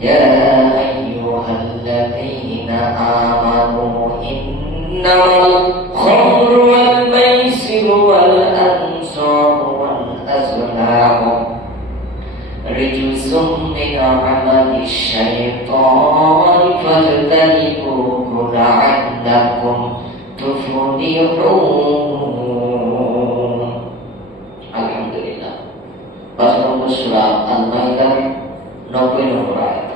يا أيها الذين آمنوا إنما الخمر والميسر والأنصاب والأزلام رجس من عمل الشيطان فاجتنبوه لعلكم تفلحون. আলহামদুলিল্লাহ। ৫ নম্বর সূরা আল-মাইদার ৯০ নম্বর আয়াত।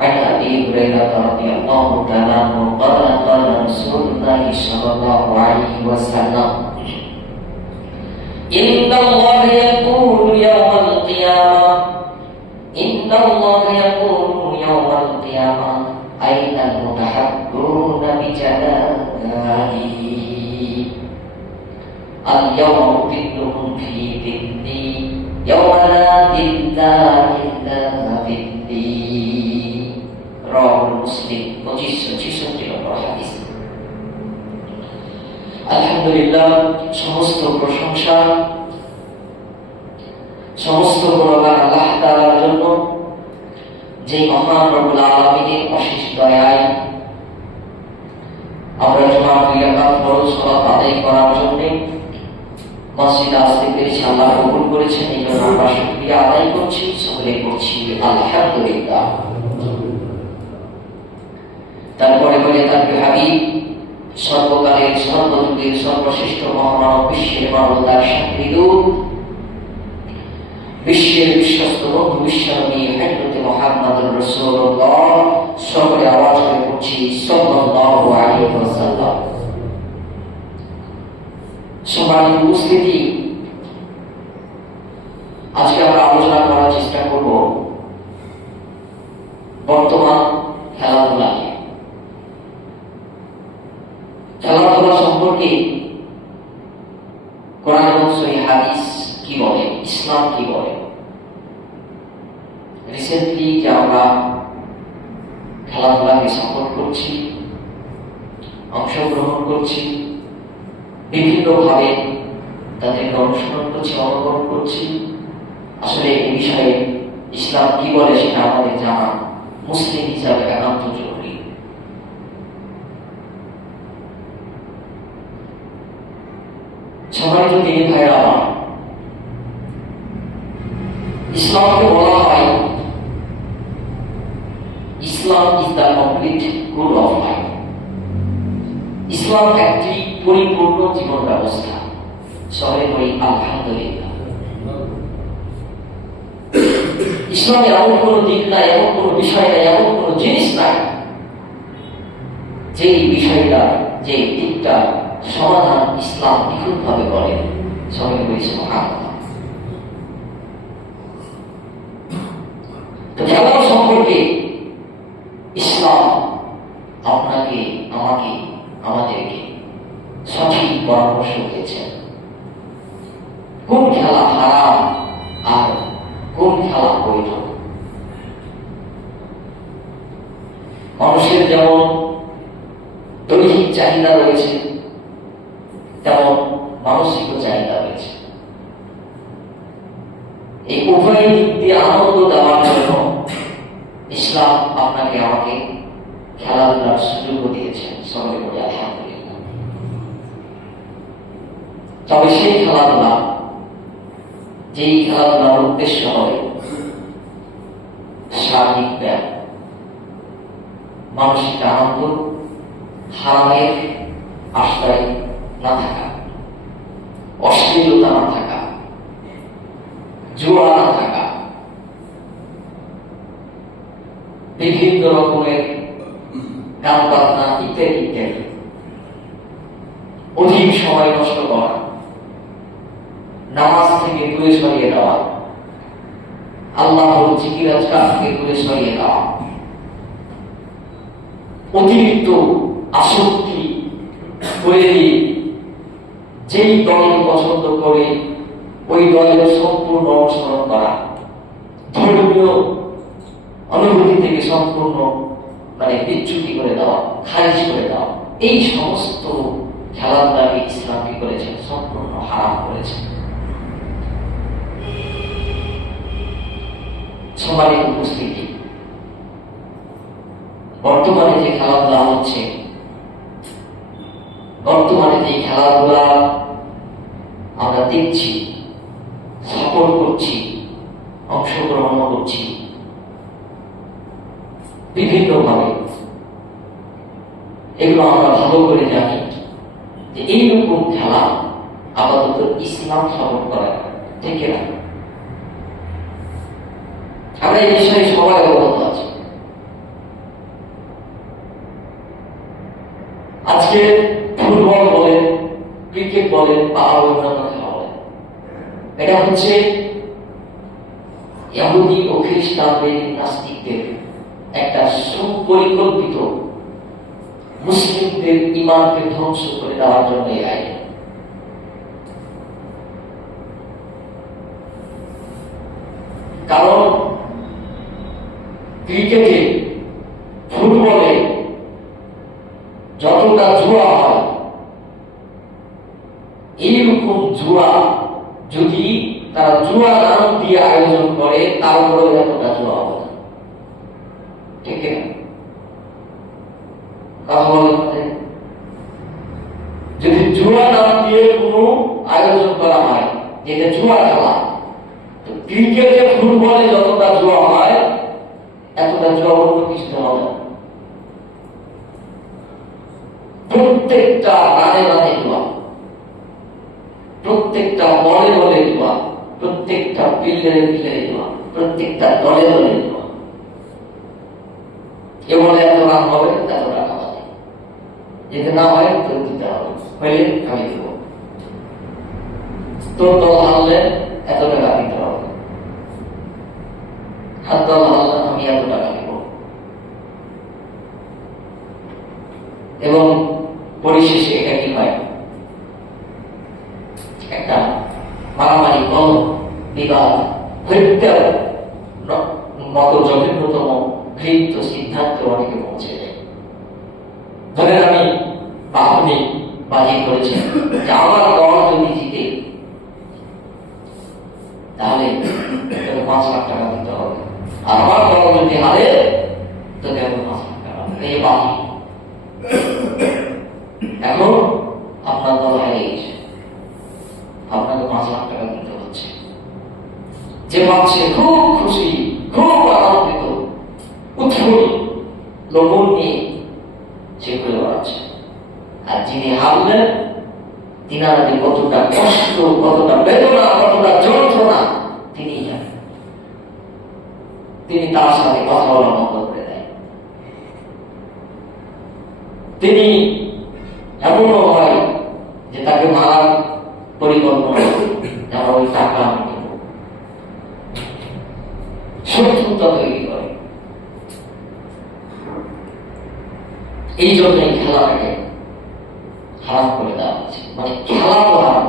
عن أبي هريرة رضي الله تعالى عنه قال قال رسول الله صلى الله عليه وسلم إن الله يقول يوم القيامة إن الله يقول يوم القيامة أين المتحبون بجلالي اليوم أظلهم في ظلي يوم لا ظل إلا ظلي رواه مسلم ২৫-৬৬ নম্বর হাদিস। আলহামদুলিল্লাহ, সমস্ত প্রশংসা সমস্ত গুণগান আল্লাহ তাআলার জন্য, যে মহান রব্বুল আলামিনের অশেষ দয়ায় আমরা জুমার ২ রাকাত ফরজ সালাত আদায় করার জন্য মসজিদে আসতে পেরেছি। আল্লাহ কবুল করেছেন, এই জন্য আমরা শুকরিয়া আদায় করছি, সকলে করছি আলহামদুলিল্লাহ। তারপরে বলে তার হাবিব সর্বকালের সর্বযুগের সর্বশ্রেষ্ঠ মহামানব, বিশ্বের মানবতার শান্তিদূত, বিশ্বের বিশ্বস্ত বন্ধু বিশ্বনবী হযরত মুহাম্মদুর রাসূলুল্লাহ, সকলে আওয়াজ করে পড়ছি সাল্লাল্লাহু আলাইহি ওয়াসাল্লাম। সম্মানিত উপস্থিতি, আজকে আমরা আলোচনা করার চেষ্টা করব বর্তমান খেলাধুলা নিয়ে। খেলাধুলা সম্পর্কে কোরআন এবং সহিহ হাদিস কি বলে, ইসলাম কি বলে। রিসেন্টলি যে আমরা খেলাধুলাকে সাপোর্ট করছি, অংশগ্রহণ করছি, বিভিন্নভাবে তাদেরকে অনুসরণ করছি, অনুকরণ করছি, আসলে এই বিষয়ে ইসলাম কি বলে সেটা আমাদের জানা মুসলিম হিসাবে একান্ত জরুরি। সম্মানিত দিনী ভাইরা আমার, ইসলামকে বলা হয় Islam is the complete code of life. ইসলাম একটি পরিপূর্ণ জীবন ব্যবস্থা। সবাই বলি আলহামদুলিল্লাহ। ইসলামে এমন কোন দিক নাই, এমন কোন বিষয় নাই, এমন কোন জিনিস নাই যে বিষয়টা, যে দিকটা সমাধান ইসলাম নিখুঁত ভাবে করে। সবাই বলি সুবহানাল্লাহ। তো খেলা সম্পর্কে ইসলাম আপনাকে, আমাকে, আমাদেরকে সঠিক পরামর্শ দিয়েছেন। কোন খেলা হারাম আর কোন খেলা বৈধ। মানুষের যেমন দৈহিক চাহিদা রয়েছে, তেমন মানসিক চাহিদা রয়েছে। এই উভয় দিক দিয়ে আনন্দ দেওয়ার জন্য ইসলাম আপনাকে আমাকে খেলাধুলার সুযোগ দিয়েছেন। সকলে বলি আলহামদুলিল্লাহ। তবে সেই খেলাধুলা, যেই খেলাধুলার উদ্দেশ্য হবে শারীরিক ব্যায়াম, মানসিক আনন্দ, হারামের আশ্রয় না থাকা, অশ্লীলতা না থাকা, জুয়া না থাকা, বিভিন্ন রকমের গান বাজনা ইত্যাদি ইত্যাদি, অধিক সময় নষ্ট করা, নামাজ থেকে দূরে সরিয়ে দেওয়া, আল্লাহর জিকির আজকার থেকে দূরে সরিয়ে দেওয়া, অতিরিক্ত আসক্তি তৈরি, যেই দলকে পছন্দ করে ওই দলের সম্পূর্ণ অনুসরণ করা, ধর্মীয় অনুভূতি থেকে সম্পূর্ণ বিচ্যুতি করে দেওয়া, খারিজ করে দেওয়া, এই সমস্ত খেলাধুলাকে ইসলাম কি করেছেন? সম্পূর্ণ হারাম করেছেন। সম্মানিত উপস্থিতি, বর্তমানে যে খেলাধুলা হচ্ছে, বর্তমানে যে খেলাধুলা আমরা দেখছি, সাপোর্ট করছি, অংশগ্রহণ করছি বিভিন্নভাবে, এগুলো আমরা ভালো করে জানি যে এইরকম খেলা আপাতত ইসলাম সাপোর্ট করা ঠিক না। আমরা এই বিষয়ে সবাই অবগত আছি। আজকে ফুটবল বলেন, ক্রিকেট বলেন বা আরো অন্যান্য খেলা বলেন, এটা হচ্ছে ইহুদি ও খ্রিস্টানদের, নাস্তিকদের একটা সুপরিকল্পিত মুসলিমদের ঈমানকে ধ্বংস করে দেওয়ার জন্য এই আইন। কারণ ক্রিকেটে, ফুটবলে যতটা জুয়া হয়, এইরকম জুয়া যদি তারা জুয়া নাম দিয়ে আয়োজন করে, তারপরে এতটা জুয়া হবে না, ঠিক না? যদি জুয়া নাম দিয়ে কোনো আয়োজন করা হয়, যেটা জুয়া খেলা, তো ক্রিকেটে, ফুটবলে যতটা জুয়া হয়, এতটা জুয়া অন্য কিছু হবে না। প্রত্যেকটা রানে রানে জুয়া, প্রত্যেকটা বলে বলে জুয়া, প্রত্যেকটা পিল্লারে পিল্লারে জুয়া, প্রত্যেকটা দলে দলে জুয়া। এ বলে এত রান হবে, এত টাকা পাবে, যদি না হয় তো দিতে হবে, হইলে আমি দেব, তোর দল হারলে এত টাকা দিতে হবে, হাত দল হারলে আমি এত টাকা দেব। এবং পরিশেষে এটা কি হয়, একটা মারামারি, কলহ, বিবাদ, হত্যার মতো জঘন্যতম ঘৃণিত সিদ্ধান্ত অনেকে পৌঁছে যায়। ধরেন আমি বা আপনি বাজি করেছেন যে আমার দল যদি জিতে তাহলে 5 লাখ টাকা দিতে হবে, আর আমার দল যদি হারে তো 5 লাখ টাকা, এই বাজি। এখন আপনার দল হারিয়ে গেছে, আপনাকে 5 লাখ টাকা দিতে হচ্ছে। যে পাচ্ছে খুব খুশি, খুব আনন্দিত, উৎফুল্ল, লবণ নিয়ে সে ঘুরে বেড়াচ্ছে। আর যিনি হারলেন, তিনার যে কতটা কষ্ট, কতটা বেদনা, কতটা যন্ত্রণা তিনি জানেন। তিনি তার সাথে কথা বলা বন্ধ করে দেয়। তিনি এমনও হয় যে তাকে মারার পরিকল্পনা, যেন ওই টাকা আমি নেব, শত্রুতা তৈরি করে। এই জন্যই খেলাটাকে হারাম করে দেওয়া হচ্ছে। মানে খেলা তো হারাম,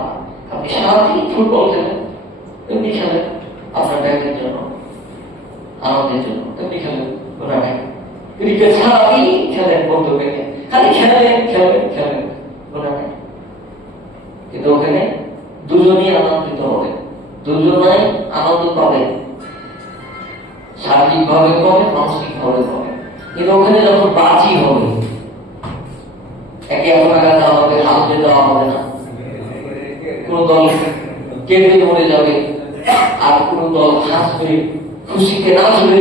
আপনি সারাদিন ফুটবল খেলেন, এমনি খেলেন আপনার ব্যাগের জন্য, আনন্দের জন্য, এমনি খেলেন, ওরা ক্রিকেট সারাদিন খেলেন বন্ধু পেয়ে, খালি খেলেন খেলেন খেলেন, ওরা কিন্তু ওখানে দুজনই আনন্দিত হবে, দুজনাই আনন্দ পাবে, শারীরিক ভাবে পাবে, মানসিক ভাবে পাবে। কিন্তু ওখানে যখন বাজি হবে, একে টাকা দেওয়া হবে, হাতে দেওয়া হবে না, কোন দল কেঁদে মরে যাবে, আর কোন দল হাসবে, খুশিতে নাচবে,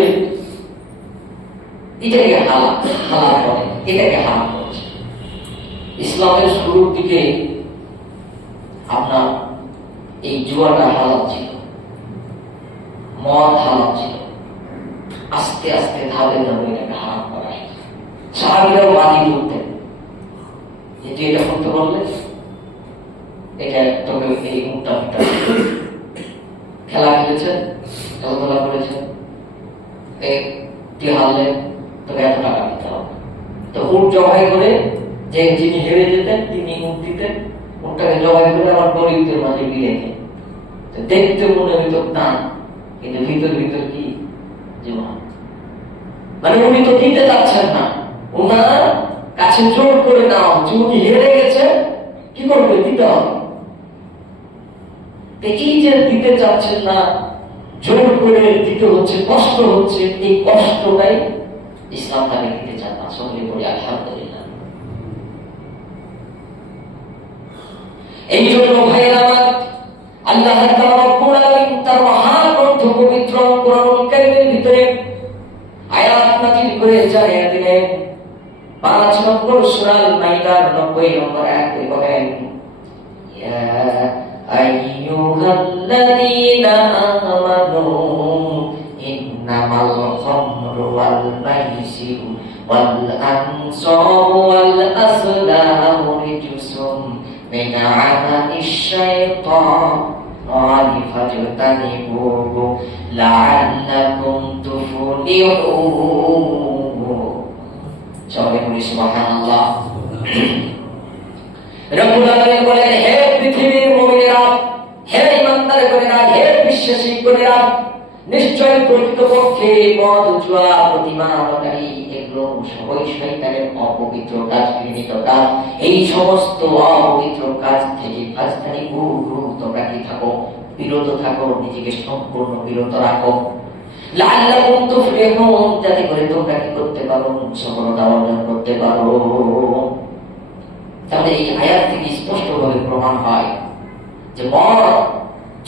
এটাকে হালাল করে, এটাকে হারাম করছে। ইসলামের শুরুর দিকে আপনার এই জুয়াটা হালাল ছিল, মদ হালাল ছিল, আস্তে আস্তে ধাপে ধাপে এটাকে হারাম করা হয়। সাহাবীরাও বাজি ধরতেন, যে এটা করতে পারলে এটা তোকে এই মুখটা খেলা খেলেছেন, খেলাধুলা করেছেন, হারলে তোকে এত টাকা দিতে হবে। তো উট জবাই করে, যে যিনি হেরে যেতেন তিনি উট দিতেন, উটটাকে জবাই করে আমার গরিবদের মাঝে বিয়ে দেন। দেখতে মনে হইত দান, কিন্তু ভিতর ভিতর কি জীবন, মানে উনি তো দিতে চাচ্ছেন না, ওনার কাছে জোর করে নেওয়া হচ্ছে। উনি হেরে গেছে, কি করবে, দিতে হবে। এই যে দিতে চাচ্ছেন না, জোর করে দিতে হচ্ছে, কষ্ট হচ্ছে, এই কষ্টটাই ইসলাম তাকে দিতে চান না। সকলে বলি আলহামদুলিল্লাহ। এই জন্য ভাইয়েরা আমার, আল্লাহ রাব্বুল আলামিন তার মহান গ্রন্থ পবিত্র কোরআনুল কারীমের ভিতরে আয়াত নাযিল করে জানিয়ে দিলেন। 5 নম্বর সূরা আল মাইদার 90 নম্বর আয়াতে বলেন, ইয়া আইয়ুহাল্লাযীনা আমানু ইন্নামাল খামরু ওয়াল মাইসিরু ওয়াল আনসাবু ওয়াল আসলামু রিজসুম মিন আমালিশ শাইতান ফাজতানিবুহু লাআল্লাকুম তুফলিহুন। সবাই বলি সুবহানাল্লাহ। রব্বুল আলামিন বলেন, হে পৃথিবীর মুমিনেরা, হে ঈমানদারেরা, হে বিশ্বাসী লোকেরা, নিশ্চয় প্রকৃতপক্ষে মদ, জুয়া, প্রতিমানকারী এগুলো সবই শয়তানের অপবিত্র কাজ, ঘৃণিত কাজ। এই সমস্ত অপবিত্র কাজ থেকে তোমরা কি থাকো, বিরত থাকো, নিজেকে সম্পূর্ণ বিরত রাখো। লাআল্লাকুম তুফলিহুন, যাতে করে তোমরা কি করতে পারো, সফলতা অর্জন করতে পারো। তাহলে এই আয়াত থেকে স্পষ্টভাবে প্রমাণ হয় যে মদ,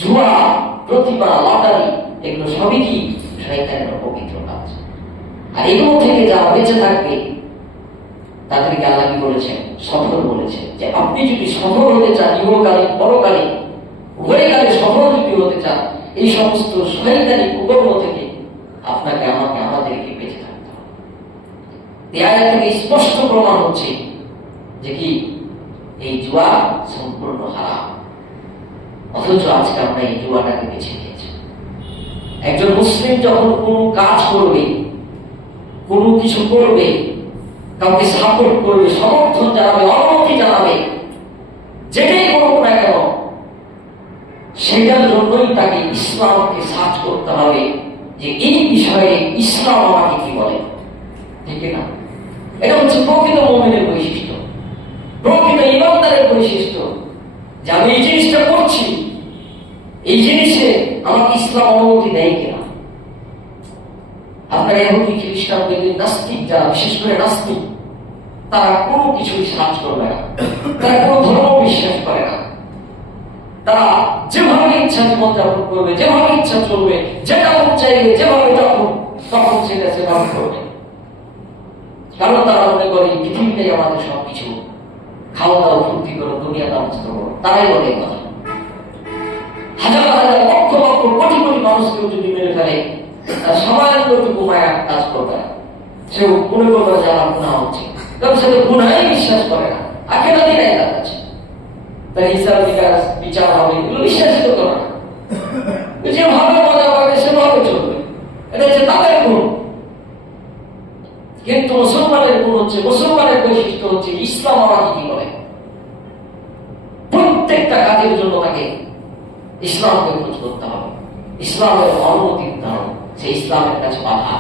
জুয়া, প্রতিমা, লটারি এগুলো সবই কি শয়তানের অপবিত্র কাজ। আর এগুলো থেকে যারা বেঁচে থাকবে তাদেরকে আল্লাহ কি বলেছেন, সফল বলেছেন। যে আপনি যদি সফল হতে চান, ইহকালীন পরকালীন উভয়কালে সফল যদি হতে চান, এই সমস্ত শয়তানি কুকর্ম থেকে আপনাকে, আমাকে, আমাদেরকে বেঁচে থাকতে হবে। এই আয়াত থেকে স্পষ্ট প্রমাণ হচ্ছে যে কি এই জুয়া সম্পূর্ণ হারাম। অথচ আজকে আমরা এই জুয়াটাকে বেছে নিয়েছি। একজন মুসলিম যখন কোন কাজ করবে, কোনো কিছু করবে, কাউকে সাপোর্ট করবে, সমর্থন জানাবে, অনুমতি জানাবে, যেটাই করুক না কেন, সেটার জন্যই তাকে ইসলামকে সার্চ করতে হবে যে এই বিষয়ে ইসলাম আমাকে কি বলে, ঠিক না? এটা হচ্ছে প্রকৃত মুমিনের বৈশিষ্ট্য, প্রকৃত ঈমানদারের বৈশিষ্ট্য, যে আমি এই জিনিসটা করছি, এই জিনিসে আমাকে ইসলাম অনুমতি দেয় কিনা। আপনারা ইহুদি, খ্রিস্টান, বেদুইন, নাস্তিক যারা, বিশেষ করে নাস্তিক, তারা কোনো কিছুই সার্চ করবে না, তারা কোনো ধর্ম বিশ্বাস করে না। তারা যেভাবে ইচ্ছা জীবনযাপন করবে, যেভাবে ইচ্ছা চলবে, যেটা মন চাইবে, যেভাবে যখন তখন সেটা সেভাবে করবে। কারণ তারা মনে করে পৃথিবীটাই আমাদের সবকিছু, খাওয়া দাওয়া, ফুর্তি করো, দুনিয়া ব্যবস্থা করো। তারাই বলে কথা। হাজার হাজার লক্ষ লক্ষ কোটি কোটি মানুষকেও যদি মেরে ফেলে, সামান্যটুকু মায়া কাজ করবে না, সে মনে করবে যে আমার গুনাহ হচ্ছে, কারণ সে তো গুনাহই বিশ্বাস করে না, আখেরাতই নাই তার কাছে। তার হিসাব নিকাশ, বিচার হবে, এগুলো বিশ্বাসই করতে পারে না। যেভাবে মজা পাবে সেভাবে চলবে, এটা হচ্ছে তাদের গুণ। কিন্তু মুসলমানের গুণ হচ্ছে, মুসলমানের বৈশিষ্ট্য হচ্ছে ইসলাম আমাকে কি বলে। প্রত্যেকটা কাজের জন্য তাকে ইসলামকে খোঁজ করতে হবে, ইসলামের অনুমতি দিতে হবে। সে ইসলামের কাছে বাধা।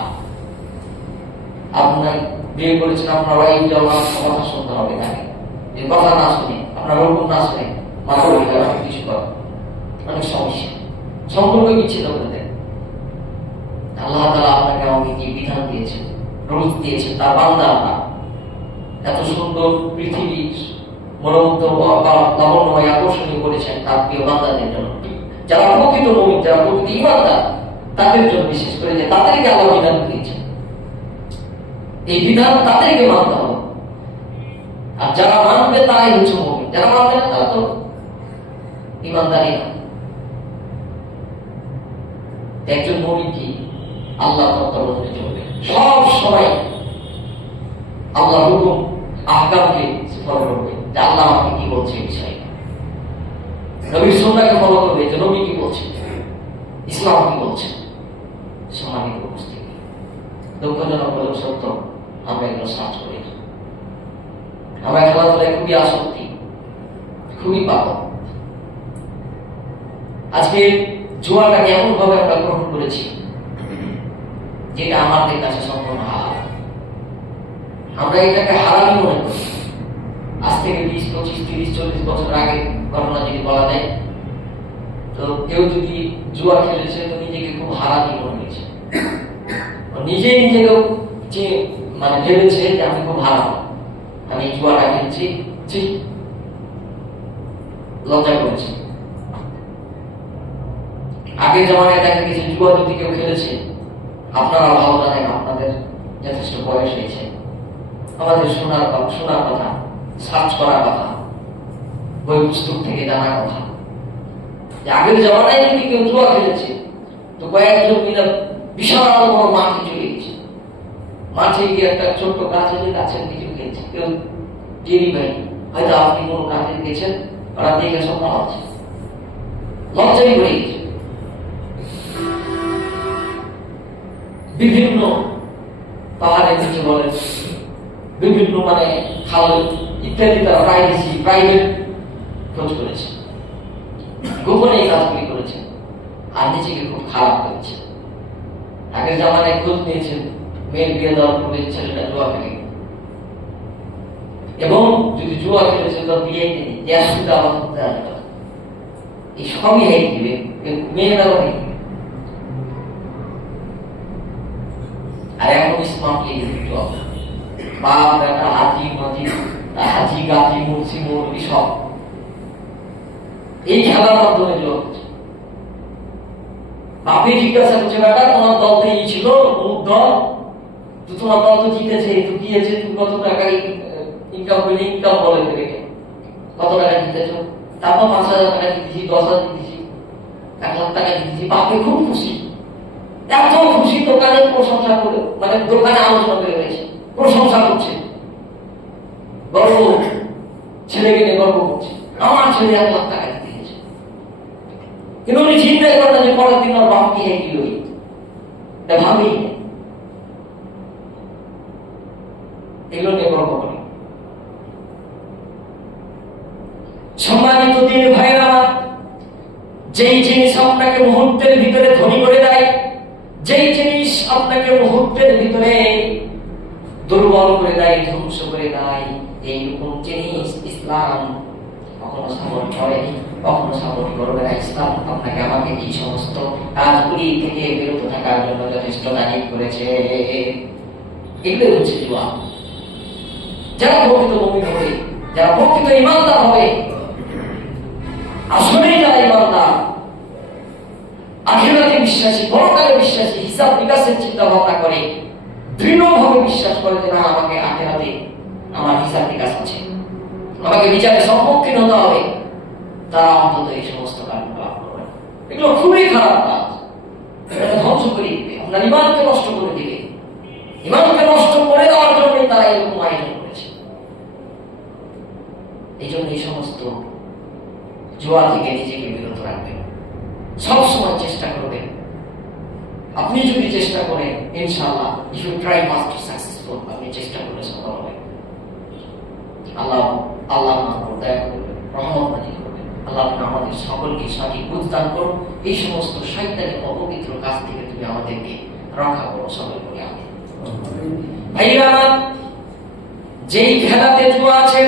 আপনার বিয়ে করেছেন, আপনার ওয়াইফ আমার কথা শুনতে হবে তাকে। যে কথা না শুনে, আপনার হুকুম না শুনে মাথা উঠে কিছু করে, অনেক সমস্যা, সম্পর্ক বিচ্ছিন্ন করে দেয়। আল্লাহ তাআলা আপনাকে আমাকে কি বিধান দিয়েছেন, রুলস দিয়েছেন, তার বান্দা আমরা। এত সুন্দর পৃথিবী মনোমুগ্ধ লাবণ্যময় আকর্ষণীয় করেছেন তার প্রিয় বান্দাদের জন্য, যারা প্রকৃত মুমিন, যারা প্রকৃত ঈমানদার, তাদের জন্য বিশেষ করে, যে তাদেরকে আল্লাহ বিধান দিয়েছেন, এই বিধান তাদেরকে মানতে হবে। আর যারা মানবে তারাই হচ্ছে মুমিন, যারা মানবে না তারা তো ঈমানদারই না। একজন মুমিন কি আল্লাহ তত্ত্বাবধানে চলবে, সব সময় আল্লাহর হুকুম আহকামকে ফলো করবে, যে আল্লাহ আমাকে কি বলছে এই বিষয়ে, নবীর সুন্নাহকে ফলো করবে, যে নবী কি বলছে, ইসলাম কি বলছে। সম্মানিত উপস্থিতি, দুঃখজনক হলেও সত্য, আমরা এগুলো সার্চ করি না। আমরা খেলাধুলায় খুবই আসক্তি, খুবই পাগল। আজকে জুয়াটাকে এমন ভাবে আমরা গ্রহণ করেছি যেটা আমাদের কাছে সম্পূর্ণ হারাম। আমরা এটাকে হারামই মনে করি। আজ থেকে 20, 25, 30, 40 বছর আগে ঘটনা যদি বলা যায়, তো কেউ যদি জুয়া খেলেছে তো নিজেকে খুব ভাড়া দিয়ে নিয়েছে, নিজে নিজেকেও যে মানে ভেবেছে যে আমি খুব ভালো, আমি জুয়াটা খেলছি, লজ্জা করেছে। আগের জমানায় দেখা গেছে জুয়া যদি কেউ খেলেছে, আপনারা ভালো জানেন, আপনাদের যথেষ্ট বয়স হয়েছে, আমাদের শোনার কথা, সার্চ করার কথা, বই পুস্তক থেকে জানার কথা, যে আগের জমানায় যদি কেউ জুয়া খেলেছে তো কয়েকজন মিলে বিশাল বড় মাঠে চলে গেছে, মাঠে গিয়ে একটা ছোট্ট গাছ আছে, গাছের কিছু খেয়েছে, কেউ টেরি পায়নি, হয়তো আপনি কোনো কাজে গেছেন, ওরা দেখে সব পাওয়া আছে, লজ্জাই হয়ে গেছে। বিভিন্ন পাহাড়ে কিছু বলেন, বিভিন্ন মানে খাল ইত্যাদি তারা প্রাইভেট খোঁজ করেছে, গোপনে এই কাজগুলি করেছে, আর নিজেকে খুব খারাপ করেছে। আগের জামানায় খোঁজ নিয়েছেন, মেয়ের বিয়ে দেওয়ার পূর্বে ছেলেটা জুয়া খেলে, এবং যদি জুয়া খেলেছে তো বিয়ে নেই, এই সবই হয়ে দিবে, মেয়েরাও নেই। আর এখন স্মার্ট বাপ বেটা হাজি মাঝি হাজি গাজি মুর্শি মুরগি সব এই খেলার মাধ্যমে জুয়া হচ্ছে। বাপে জিজ্ঞাসা করছে, বেটা তোমার দল তো এই ছিল অমুক দল, তো তোমার দল তো জিতেছে, তো গিয়েছে, তুমি কত টাকা ইনকাম করলে, ইনকাম বলে দেবে কত টাকা জিতেছ, তারপর 5,000 টাকা জিতেছি, 10,000 জিতেছি, 1,00,000 টাকা জিতেছি। বাপে খুব খুশি, এত খুশি, দোকানে প্রশংসা করে, মানে দোকানে আলোচনা করে রয়েছে, প্রশংসা করছে, গর্ব ছেলেকে নিয়ে গর্ব করছে, আমার ছেলে 1,00,000 টাকা জিতেছে। কিন্তু উনি চিন্তাই করেন যে পরের দিন ওর বাপ কি কি হই, ভাবি এগুলো নিয়ে গর্ব করি। সম্মানিত দিন ভাইরা, যেই জিনিস আপনাকে মুহূর্তের ভিতরে ধনী করে দেয়, যেই জিনিস আপনাকে মুহূর্তের ভিতরে দুর্বল করে দেয়, ধ্বংস করে দেয়, এইরকম জিনিস ইসলাম কখনো সাপোর্ট করে, কখনো সাপোর্ট করবে না। ইসলাম আপনাকে আমাকে এই সমস্ত কাজগুলি থেকে বিরত থাকার জন্য যথেষ্ট তাগিদ করেছে। এগুলো হচ্ছে জুয়া। যারা প্রকৃত মুমিন হবে, যারা প্রকৃত ইমানদার হবে, আসলেই যারা ইমানদার, আখিরাতে বিশ্বাসী, পরকালে বিশ্বাসী, হিসাব বিকাশের চিন্তা ভাবনা করে, দৃঢ়ভাবে বিশ্বাস করে যে না, আমাকে আখিরাতে আমার হিসাব বিকাশ আছে, আমাকে বিচারের সম্মুখীন হতে হবে, তারা অন্তত এই সমস্ত কার্যকলাপ করবে। এগুলো খুবই খারাপ কাজ, এটা ধ্বংস করে দিবে, আপনার ইমানকে নষ্ট করে দিবে। ইমানকে নষ্ট করে দেওয়ার জন্যই তারা এরকম আয়োজন করেছে। এই জন্য এই সমস্ত জুয়া থেকে নিজেকে বিরত রাখবেন, সবসময় চেষ্টা করবেন। আপনি যদি চেষ্টা করেন, ইনশাআল্লাহ, if you try must be successful, আপনি চেষ্টা করলে সফল হবেন। আল্লাহ দয়া করবেন, রহমত নাযিল করবেন। আল্লাহ আমাদের সকলকে সঠিক বুঝ দান করুন। এই সমস্ত শয়তানি অপবিত্র কাজ থেকে তুমি আমাদেরকে রক্ষা করো, সকল বলে আমিন। ভাইরা, যেই খেলাতে জুয়া আছে,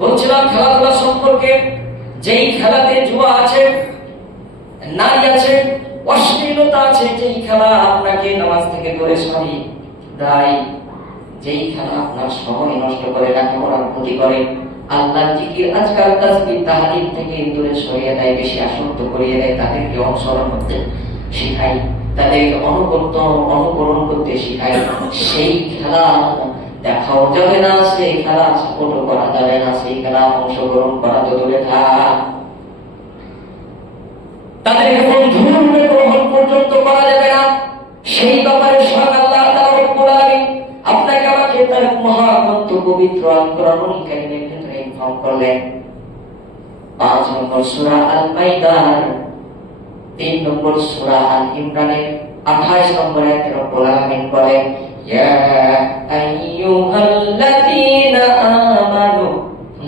বলছিলাম খেলাধুলা সম্পর্কে, যেই খেলাতে জুয়া আছে, নারী আছে, অশ্লীলতা আছে, যেই খেলা আপনাকে নামাজ থেকে দূরে সরিয়ে দেয়, যেই খেলা আপনার সময় নষ্ট করে, লেখাপড়ার ক্ষতি করে, আল্লাহর জিকির আজকাল তাসবিহ তাহলিল থেকে দূরে সরিয়ে দেয়, বেশি আসক্ত করিয়ে দেয়, তাদেরকে অনুসরণ করতে শেখাই, তাদেরকে অনুকরণ করতে শেখাই, সেই খেলা দেখাও যাবে না, সেই খেলা সাপোর্ট করা যাবে না, সেই খেলা অংশগ্রহণ করা তো দূরে থাক, তাদেরকে বন্ধু রূপে গ্রহণ পর্যন্ত করা যাবে না। সেই ব্যাপারে স্বয়ং আল্লাহ তাআলা রব্বুল আলামিন আপনাকে আমাকে তার মহাগ্রন্থ পবিত্র আল কোরআনুল কারীমের ভিতরে ইনফর্ম করলেন। 5 নম্বর সূরা আল মাইদার 3 নম্বর সূরা আল ইমরানের 28 নম্বর আয়াতে রব্বুল আলামিন বলেন, ইয়া আইয়ুহাল্লাযীনা আমানু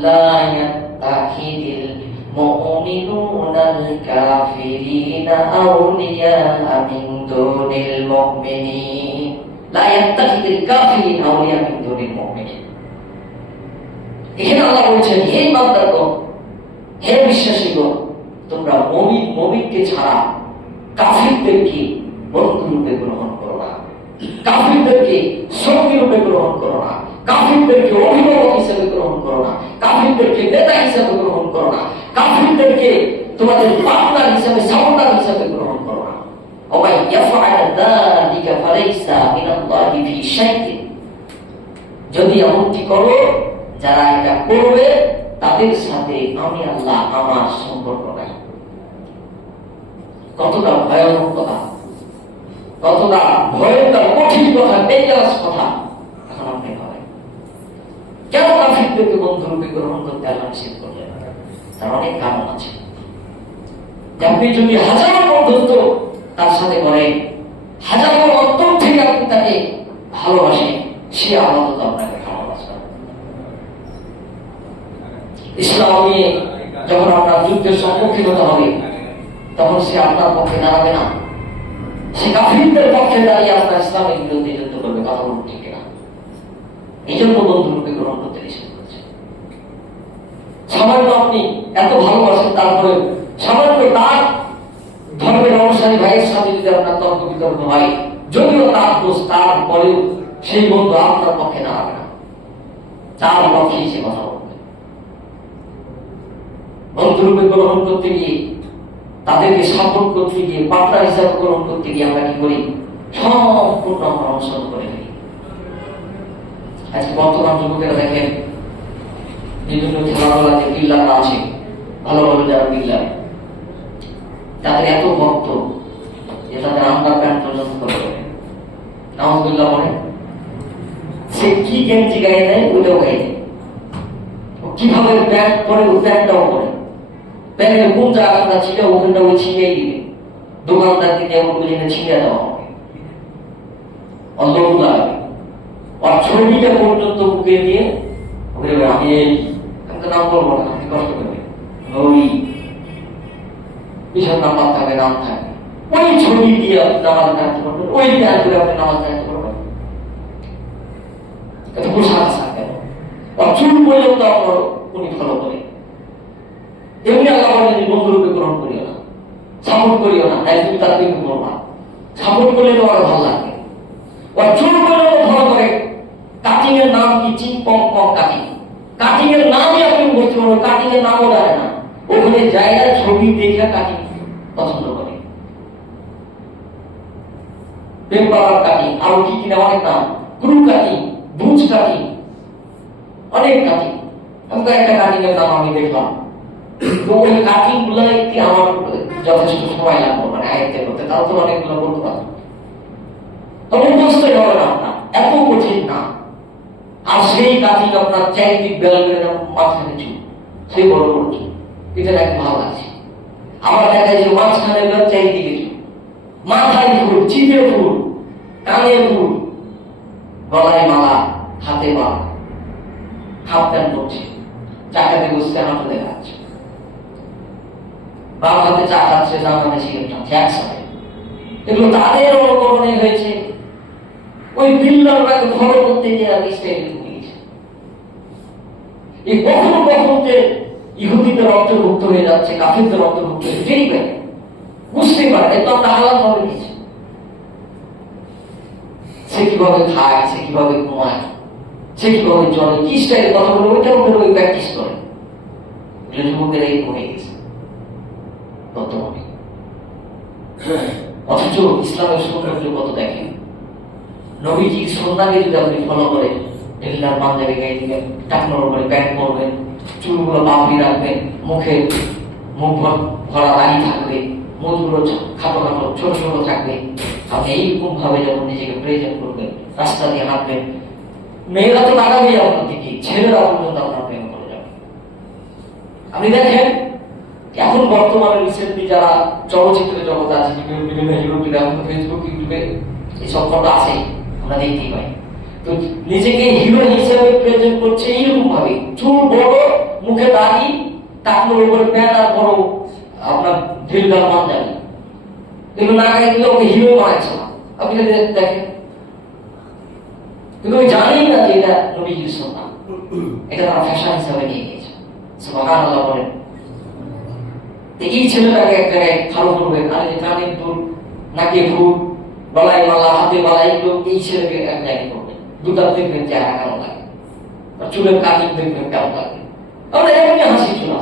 লা ইয়াত্তাখিদিল মুমিনুনাল কাফিরিনা আউলিয়া মিন দুনিল মুমিনিন, লা ইয়াত্তাখিদিল কাফিরিনা আউলিয়া মিন দুনিল মুমিনিন। এখানে আল্লাহ বলছেন, হে বান্দাগণ, হে বিশ্বাসীগণ, তোমরা মুমিনকে ছাড়া কাফিরদেরকে বন্ধু রূপে গ্রহণ করো না, কাফিরদেরকে সঙ্গী রূপে গ্রহণ করো না, কাফিরদেরকে অভিভাবক হিসেবে গ্রহণ করো না, কাফিরদেরকে নেতা হিসেবে গ্রহণ করো না, কাফিরদেরকে তোমাদের পার্টনার হিসেবে সাপোর্টার হিসেবে গ্রহণ করো না। ওমাই ইয়াফআল যালিকা ফালাইসা মিনাল্লাহি ফি শাইইন, যদি এমনটি করো, যারা এটা করবে তাদের সাথে আমি আল্লাহ আমার সম্পর্ক নাই। কতটা ভয়ানক কথা, কতটা ভয়ঙ্কর কঠিন কথা, ডেঞ্জারাস কথা। এখন আপনি ভাবেন কেন কাফিরদেরকে বন্ধু রূপে গ্রহণ করতে আল্লাহ নিষেধ করলেন? তার অনেক কারণ আছে। আপনি যদি হাজারো বন্ধুত্ব তার সাথে করেন, হাজারো অন্তর থেকে আপনি তাকে ভালোবাসেন, সে আপাতত আপনাকে ভালোবাসবে। ইসলাম নিয়ে যখন আপনার যুদ্ধের সম্মুখীন হতে হবে, তখন সে আপনার পক্ষে দাঁড়াবে না, সে কাফিরদের পক্ষে দাঁড়িয়ে আপনার ইসলামের বিরুদ্ধে যুদ্ধ করবে। কথা বলুন ঠিক না? এই জন্য বন্ধুরূপে গ্রহণ করতে নিষেধ করেছে। সামান্য আপনি এত ভালোবাসেন, তারপরে সামান্য তার ধর্মের অনুসারী ভাইয়ের সাথে যদি আপনার তর্ক বিতর্ক হয়, যদিও তার দোষ, তারপরেও সেই বন্ধু আপনার পক্ষে দাঁড়াবে না, তার পক্ষে সে কথা বলবে। বন্ধুরূপে গ্রহণ করতে গিয়ে, তাদেরকে সাপোর্ট করতে গিয়ে, পার্টনার হিসাবে গ্রহণ করতে গিয়ে আমরা কি করি? সম্পূর্ণ আমরা অনুসরণ করে ফেলি। আজকে বর্তমান যুবকেরা দেখেন, বিভিন্ন খেলাধুলাতে বিল্লারা আছে, ভালো ভালো যারা বিল্লার, তাদের এত ভক্ত যে তাদের আন্ডার প্যান্ট পর্যন্ত করে নাউজুবিল্লাহ বলে। সে কি গেঞ্জি গায়ে দেয় ওইটাও গায়ে দেয়, কিভাবে প্যান্ট পরে ওই প্যান্টটাও পরে, প্যান্টের কোন জায়গাটা ছিল ওখানটা ওই ছিঁড়েই দিবে, দোকানদার দিকে ওগুলো ছিঁড়ে দেওয়া হবে, অল্প লাগবে। আর ছবিটা পর্যন্ত বুকে দিয়ে আমি নাম বলবো না, আপনি কষ্ট করবেন, ওই বিশাল নাম্বার থাকে, নাম থাকে, ওই ছবি দিয়ে আপনি নামাজ দাঁড়াতে পারবেন, ওই প্যান্ট করে আপনি নামাজ দাঁড়াতে পারবেন। এটা পোশাক থাকে, আর চুল পর্যন্ত আপনার উনি ফলো করে। এমনি আল্লাহ বলেন বন্ধুরূপে গ্রহণ করিও না, সাপোর্ট করিও না, তাই তুমি তার কিন্তু করবা। সাপোর্ট করলে তোমার ভালো লাগবে। আর চুল পর্যন্ত ফলো করে। কাটিং এর নাম কি? চিন পং পং কাটিং। কাটিং এর নামই আপনি বুঝতে পারবেন, কাটিং এর নামও জানে না, ওখানে জায়গায় ছবি দেখে কাটিং পছন্দ করে। পেপার কাটিং, আরো কি কিনা অনেক নাম, ক্রু কাটিং, বুচ কাটিং, অনেক কাটিং। আমি একটা কাটিং এর নাম আমি দেখলাম, তো ওই কাটিং গুলো একটি আমার যথেষ্ট সময় লাগলো, মানে আয়ত্তে করতে, তাও তো অনেকগুলো বলতে পারবো, তবে বুঝতে হবে না, আপনার এত কঠিন না। আর সেই কাটিং আপনার চারিদিক বেলা বেলা মাঝখানে চুল, সেই বড় বড় চুল, এটা নাকি ভালো লাগছে। আবার দেখা যায় মাঝখানে চারিদিকে চুল, মাথায় ফুল, চিপে ফুল, কানে ফুল, গলায় মালা, হাতে মালা, হাফ প্যান্ট পরছে, চাকাতে বসতে হাঁটু দেখা যাচ্ছে, বাম হাতে চা খাচ্ছে, ডান হাতে সিগারেট টানছে একসাথে। এগুলো তাদের অনুকরণে হয়েছে, ওই বিল্লারটাকে ফলো করতে গিয়ে আমি স্টাইল নিয়েছি। এই কখনো কখনো যে ইহুদিদের অন্তর্ভুক্ত হয়ে যাচ্ছে, কাফিরদের অন্তর্ভুক্ত হয়ে যেই পারে বুঝতেই পারে, এতো আমরা হালাল ভাবে নিয়েছি। সে কিভাবে খায়, সে কিভাবে ঘুমায়, সে কিভাবে চলে, কি স্টাইলে কথা বলে, ওইটাও করে ওই প্র্যাকটিস করে। যুবকের এই হয়ে গেছে বর্তমানে। অথচ ইসলামের সৌন্দর্য কত দেখেন, নবীজির সন্ন্যাকে যদি আপনি ফলো করেন, ঢিলার পাঞ্জাবি গায়ে দিবেন, টাকনোর উপরে প্যান্ট পরবেন, চুলগুলো বাঁধি রাখবেন, মুখে মুখ ভরা দাড়ি থাকবে, মুখগুলো খাটো খাটো ছোট ছোট থাকবে, আপনি এইরকম ভাবে যখন নিজেকে প্রেজেন্ট করবেন, রাস্তা দিয়ে হাঁটবেন, মেয়েরা তো তাকাবে আপনার দিকে, ছেলেরা পর্যন্ত আপনার প্রেম করে যাবে। আপনি দেখেন এখন বর্তমানে রিসেন্টলি যারা চলচ্চিত্রের জগতে আছে, বিভিন্ন ইউটিউবে, এখন ফেসবুক, ইউটিউবে এইসব ফটো আছে, আমরা দেখতেই পাই। তো নিজেকে হিরো হিসেবে প্রেজেন্ট করছে এইরকম ভাবে, চুল বড়, মুখে দাড়ি, টাকনোর উপরে প্যান্ট, আর বড় আপনার ঢিলঢাল পাঞ্জাবি, এগুলো না গায়ে দিলে ওকে হিরো বানাচ্ছে না। আপনি দেখেন, কিন্তু ওই জানেই না যে এটা নবীজির সুন্নাহ, এটা তারা ফ্যাশন হিসাবে নিয়ে গিয়েছে। সুবহানাল্লাহ বলেন। এই ছেলেটাকে এক জায়গায় খাড়ো করবে, আর যে কানের দুল, নাকে ফুল, গলায় মালা, হাতে মালা, এগুলো এই ছেলেকে এক জায়গায় করবে। দুটা দেখবেন চেহারা কেমন লাগে, চুলের কাটিং দেখবেন কেমন লাগে। আমরা এমনি হাসি ছিল,